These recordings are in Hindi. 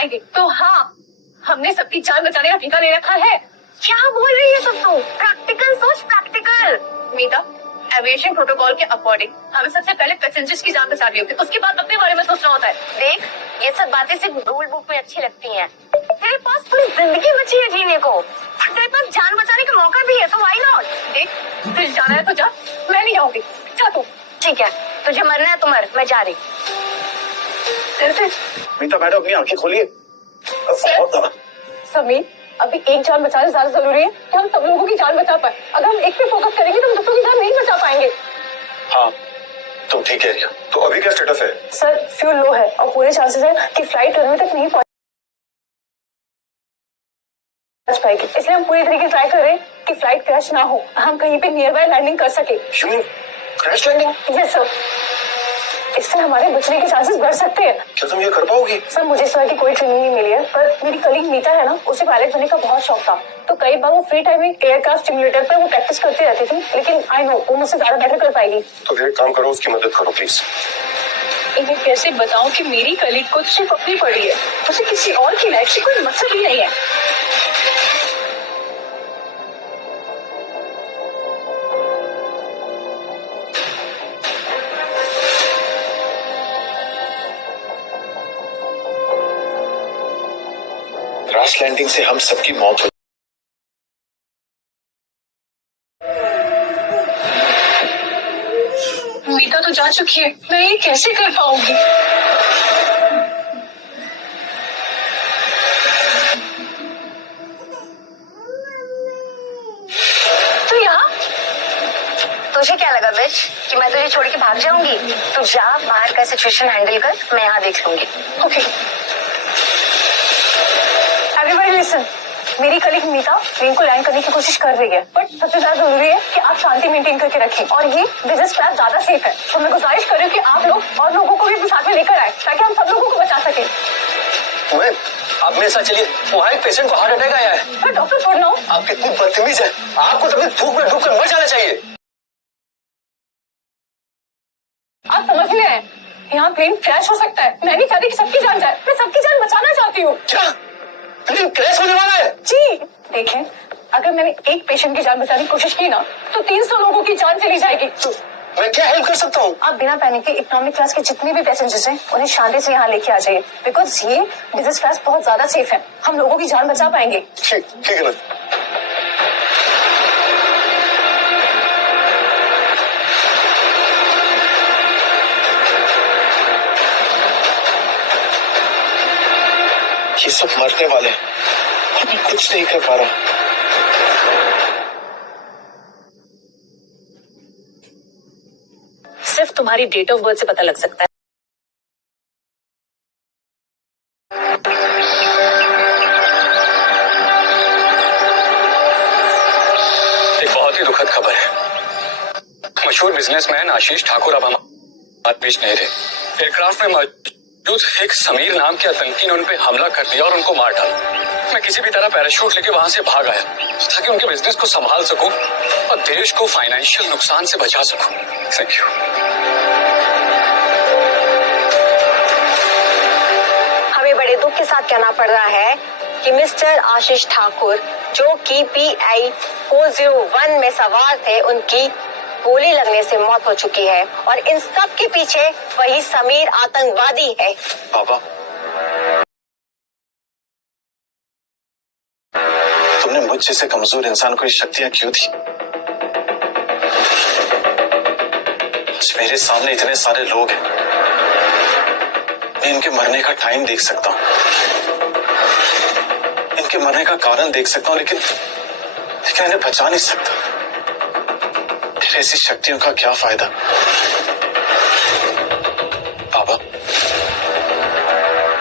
जाएंगे। तो हाँ, हमने सबकी जान बचाने का टीका ले रखा है। क्या बोल रही है सब? तो प्रैक्टिकल सोच, प्रैक्टिकल। मीता, एविएशन प्रोटोकॉल के अकॉर्डिंग हमें सबसे पहले पैसेंजर्स की जान बचानी होगी, उसके बाद अपने बारे में सोचना होता है। देख, ये सब बातें सिर्फ रूल बुक में अच्छी लगती हैं। तेरे पास पूरी जिंदगी बची है जीने को, तेरे पास जान बचाने का मौका भी है, तो व्हाई नॉट? देख, तुझे जाना है तो जा, मैं नहीं जाऊंगी। जा तू। ठीक है, तुझे मरना है तो मर, मैं जा रही। मीता मैडम, अपनी आंखें खोलिए। समीर, अभी एक जान बचाना ज्यादा जरूरी है कि हम सब लोगों की जान बचा पाए। अगर हम एक पे फोकस करेंगे तो हम दूसरों की जान नहीं बचा पाएंगे। हाँ, तुम ठीक कह रही हो। तो अभी क्या स्टेटस है? सर, फ्यूल लो है और पूरे चांसेस है कि फ्लाइट रनवे तक नहीं पहुंच पाएगी। इसलिए हम पूरी तरीके से ट्राई कर रहे हैं कि फ्लाइट क्रैश ना हो, हम कहीं पे नियर बाय लैंडिंग कर सके। Crash landing? यस सर, इससे हमारे बचने के चांसेस बढ़ सकते हैं। क्या तुम ये कर पाओगी? सर, मुझे इस तरह की कोई ट्रेनिंग नहीं मिली है, पर मेरी कलीग मीता है ना, उसे पायलट बनने का बहुत शौक था। तो कई बार वो फ्री टाइम में एयरक्राफ्ट सिमुलेटर पर वो प्रैक्टिस करती रहती थी, लेकिन आई नो वो मुझसे ज्यादा बेटर कर पाएगी। तो एक काम करो, उसकी मदद करो प्लीज। इन्हें कैसे बताऊं कि मेरी कलीग को सिर्फ अपनी पड़ी है, उसे किसी और की लाइफ से कोई मतलब ही नहीं है। क्रैश लैंडिंग से हम सबकी मौत हो। मीता तो जा चुकी है, मैं ये कैसे कर पाऊंगी? तो यहाँ तुझे क्या लगा बिच कि मैं तुझे छोड़ के भाग जाऊंगी? तू जा, बाहर का सिचुएशन हैंडल कर, मैं यहाँ देख लूंगी। ओके। एवरीबॉडी लिसन, मेरी कलीग मीता प्लेन को लैंड करने की कोशिश कर रही है, बट सबसे ज्यादा जरूरी है कि आप शांति मेंटेन करके रखें और ये बिजनेस क्लास ज्यादा सेफ है। तो मैं गुजारिश कर रही हूँ कि आप लोग और लोगों को भी अपने साथ में लेकर आए ताकि हम सब लोगों को बचा सके। आप मेरे साथ चलिए, वहाँ एक पेशेंट को हार्ट अटैक आया है। मैं डॉक्टर छोड़ना हूँ। आप कितनी बदतमीज है, आपको तो धूप में डूब कर मर जाना चाहिए। आप समझ नहीं आए, यहाँ प्लेन क्रैश हो सकता है। मैं नहीं चाहती कि सबकी जान जाए, मैं सबकी जान बचाना चाहती हूँ। क्या प्लेन क्रैश होने वाला है? जी देखें, अगर मैंने एक पेशेंट की जान बचाने की कोशिश की ना, तो 300 लोगों की जान चली जाएगी। तो मैं क्या हेल्प कर सकता हूँ? आप बिना पैनिक के इकोनॉमिक क्लास के जितने भी पैसेंजर्स हैं उन्हें शांति से यहाँ लेके आ जाइए, बिकॉज ये बिजनेस क्लास बहुत ज्यादा सेफ है। हम लोगों की जान बचा पाएंगे। ठीक है ना। ये सब मरने वाले हैं, अभी कुछ नहीं कर पा रहा। सिर्फ तुम्हारी डेट ऑफ बर्थ से पता लग सकता है। एक बहुत ही दुखद खबर है। मशहूर बिजनेसमैन आशीष ठाकुर अब हमारे बीच नहीं रहे। एयरक्राफ्ट में मौजूद एक समीर नाम के आतंकी ने उन पे हमला कर दिया और उनको मार डाला। मैं किसी भी तरह पैराशूट लेके वहां से भाग आया ताकि उनके बिजनेस को संभाल सकूं और देश को फाइनेंशियल नुकसान से बचा सकूं। Thank you. हमें बड़े दुख के साथ कहना पड़ रहा है कि मिस्टर आशीष ठाकुर, जो कि PI 401 में सवार थे, उनकी गोली लगने से मौत हो चुकी है और इन सब के पीछे वही समीर आतंकवादी है। पापा, तुमने मुझ जैसे कमजोर इंसान को ये शक्तियां क्यों दी? आज मेरे सामने इतने सारे लोग हैं, मैं इनके मरने का टाइम देख सकता हूँ, इनके मरने का कारण देख सकता हूँ, लेकिन इन्हें बचा नहीं सकता। ऐसी शक्तियों का क्या फायदा? पापा,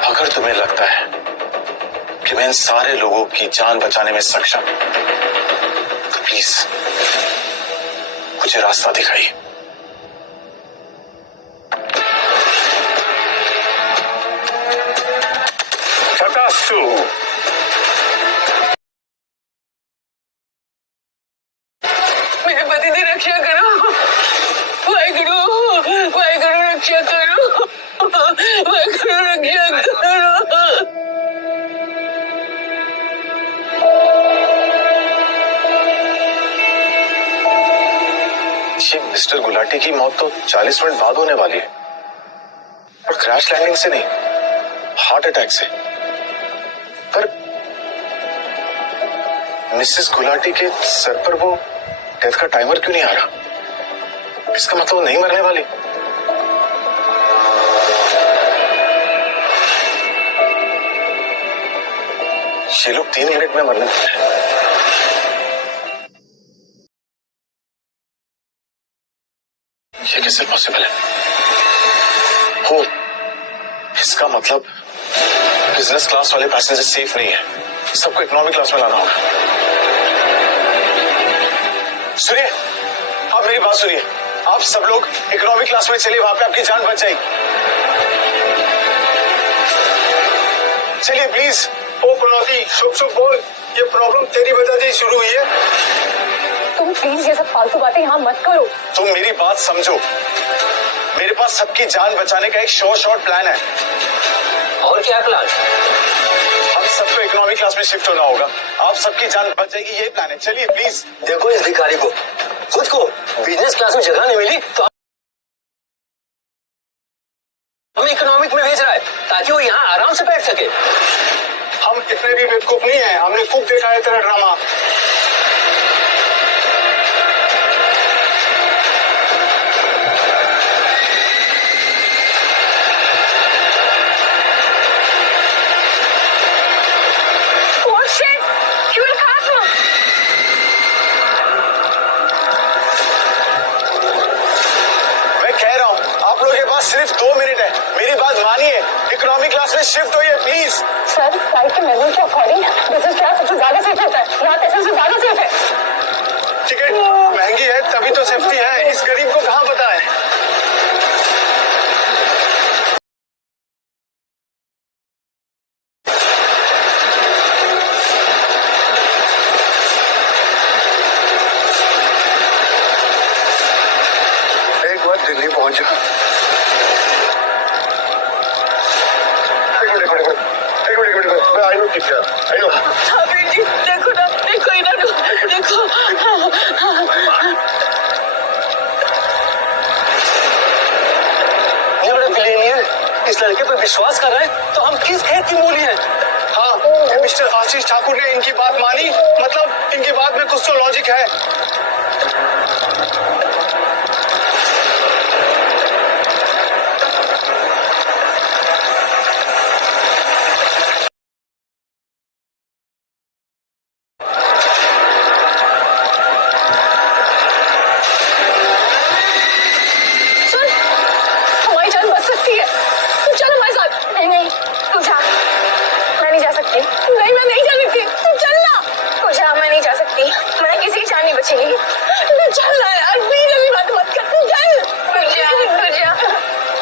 अगर तुम्हें लगता है कि मैं इन सारे लोगों की जान बचाने में सक्षम, तो प्लीज मुझे रास्ता दिखाइए। तथास्तु। मेरे पति की रक्षा करो, वाहिगुरु रक्षा करो, वाहिगुरु रक्षा करो। ये मिस्टर गुलाटी की मौत तो 40 मिनट बाद होने वाली है, और क्रैश लैंडिंग से नहीं, हार्ट अटैक से। पर मिसेस गुलाटी के सर पर वो डेथ का टाइमर क्यों नहीं आ रहा? इसका मतलब वो नहीं मरने वाली। ये लोग 3 मिनट में मरने वाले हैं। ये कैसे पॉसिबल है? हो, इसका मतलब बिजनेस क्लास वाले पैसेंजर सेफ नहीं है, सबको इकोनॉमिक क्लास में लाना होगा। सुनिए, आप मेरी बात सुनिए, आप सब लोग इकोनॉमिक क्लास में चलिए, वहां पे आपकी जान बच जाएगी। चलिए प्लीज। ओ पनौती, शुभ शुभ बोल, ये प्रॉब्लम तेरी वजह से शुरू हुई है। तुम प्लीज ये सब फालतू बातें यहाँ मत करो। तुम मेरी बात समझो, मेरे पास सबकी जान बचाने का एक शॉर्ट प्लान है। और क्या प्लान? हम सबको इकोनॉमिक क्लास में शिफ्ट होना होगा, आप सबकी जान बच जाएगी, यही प्लान है। चलिए प्लीज। देखो इस भिखारी को, खुद को बिजनेस क्लास में जगह नहीं मिली तो हमें इकोनॉमिक में भेज रहा है ताकि वो यहाँ आराम से बैठ सके। हम इतने भी बेवकूफ नहीं है, हमने खूब देखा है तेरा ड्रामा। सिर्फ 2 मिनट है, मेरी बात मानिए, इकोनॉमिक क्लास में शिफ्ट होइए प्लीज। सर, फ्लाइट के मेन्यू के अकॉर्डिंग बिजनेस क्लास सबसे ज्यादा सेफ होता है, यहाँ पैसेंजर ज्यादा सेफ है। टिकट महंगी है तभी तो सेफ्टी है, इस गरीब को कहाँ पता है। एक बार दिल्ली पहुंच जा। हाँ बेटी, देखो ना, देखो इधर देखो। ये बड़े बिलियनियर इस लड़के पर विश्वास कर रहे हैं तो हम किस खेत की मूली हैं? हाँ, मिस्टर आशीष ठाकुर ने इनकी बात मानी, मतलब इनकी बात में कुछ तो लॉजिक है। नहीं, मैं नहीं जा सकती, तू चल ना। पूजा, मैं नहीं जा सकती, मैं किसी की जान नहीं बचेगी। तू चल ना यार, प्लीज अभी बात मत कर, तू चल। पूजा,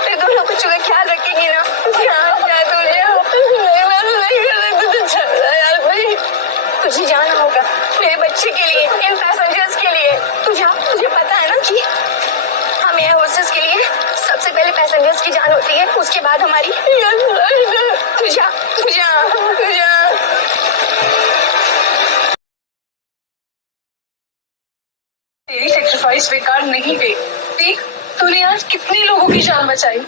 फिर दोनों बच्चों का ख्याल रखेंगी ना? नहीं, मैं नहीं कर सकती, तू चल ना यार प्लीज। तुझे जाना होगा मेरे बच्चे के लिए, इन पैसेंजर्स के लिए। तुझे पता है ना कि हम एयर होस्टेस के लिए सबसे पहले पैसेंजर्स की जान होती है, उसके बाद हमारी। तुझा तेरी सेक्रीफाइस बेकार नहीं गई। देख, तूने आज कितने लोगों की जान बचाई।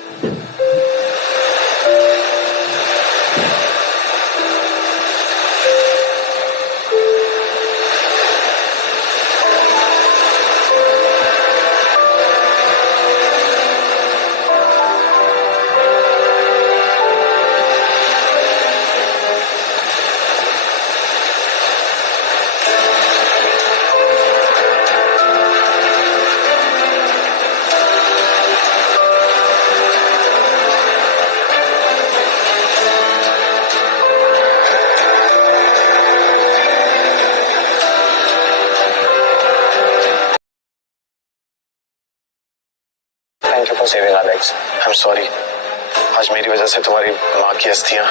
Thank you for saving our lives. I am sorry, आज मेरी वजह से तुम्हारी माँ की अस्थियां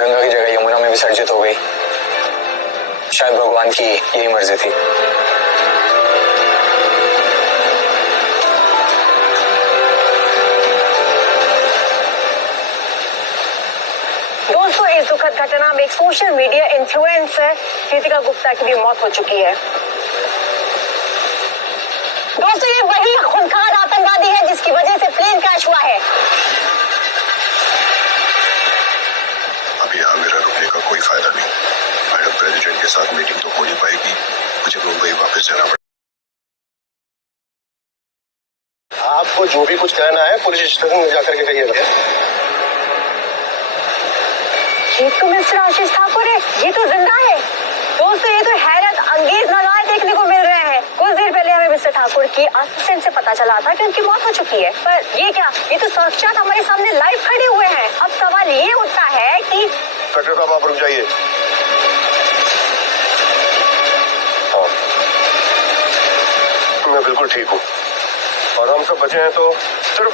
गंगा की जगह यमुना में विसर्जित हो गई। शायद भगवान की यही मर्जी थी। दोस्तों, इस दुख दुखद घटना में एक social media influencer Kritika Gupta की भी मौत हो चुकी है। दोस्तों, ये वही खूंखार आतंकवादी है जिसकी वजह से प्लेन क्रैश हुआ है। अब यहाँ मेरा रुकने का कोई फायदा नहीं। मैडम प्रेसिडेंट के साथ मीटिंग तो हो नहीं पाएगी, मुझे मुंबई वापस जाना पड़ेगा। आपको जो भी कुछ कहना है पुलिस स्टेशन में जाकर के कहिएगा। ये तो मिस्टर आशीष ठाकुर है, ये तो जिंदा है। दोस्तों, ये तो हैरत अंगेज नजारे देखने को मिल रहे हैं। कुछ देर पहले हमें मिस्टर ठाकुर की असिस्टेंट से पता चला था कि उनकी मौत हो चुकी है, पर ये क्या, ये तो साक्षात हमारे सामने लाइव खड़े हुए हैं। अब सवाल ये उठता है कि डॉक्टर साहब आप रुक जाइए। हाँ, मैं बिल्कुल ठीक हूँ और हम सब बचे हैं तो सिर्फ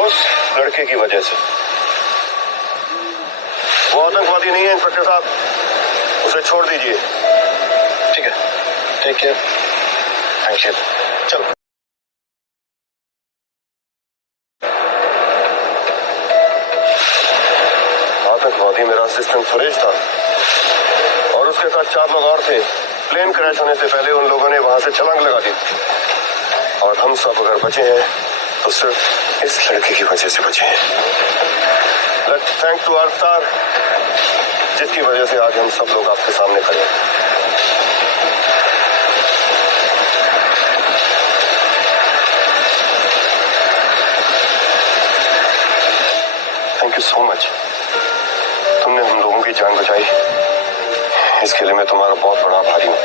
उस लड़के की वजह से। वो आतंकवादी नहीं है इंस्पेक्टर साहब, उसे छोड़ दीजिए। ठीक है, टेक केयर, थैंक यू। चलो। आतंकवादी मेरा असिस्टेंट सुरेश था और उसके साथ 4 लोग और थे। प्लेन क्रैश होने से पहले उन लोगों ने वहां से छलांग लगा दी और हम सब अगर बचे हैं तो सिर्फ इस लड़के की वजह से बचे हैं। Let's thank to our star, जिसकी वजह से आज हम सब लोग आपके सामने खड़े हैं। थैंक यू सो मच, तुमने हम लोगों की जान बचाई। इसके लिए मैं तुम्हारा बहुत बड़ा आभारी हूँ।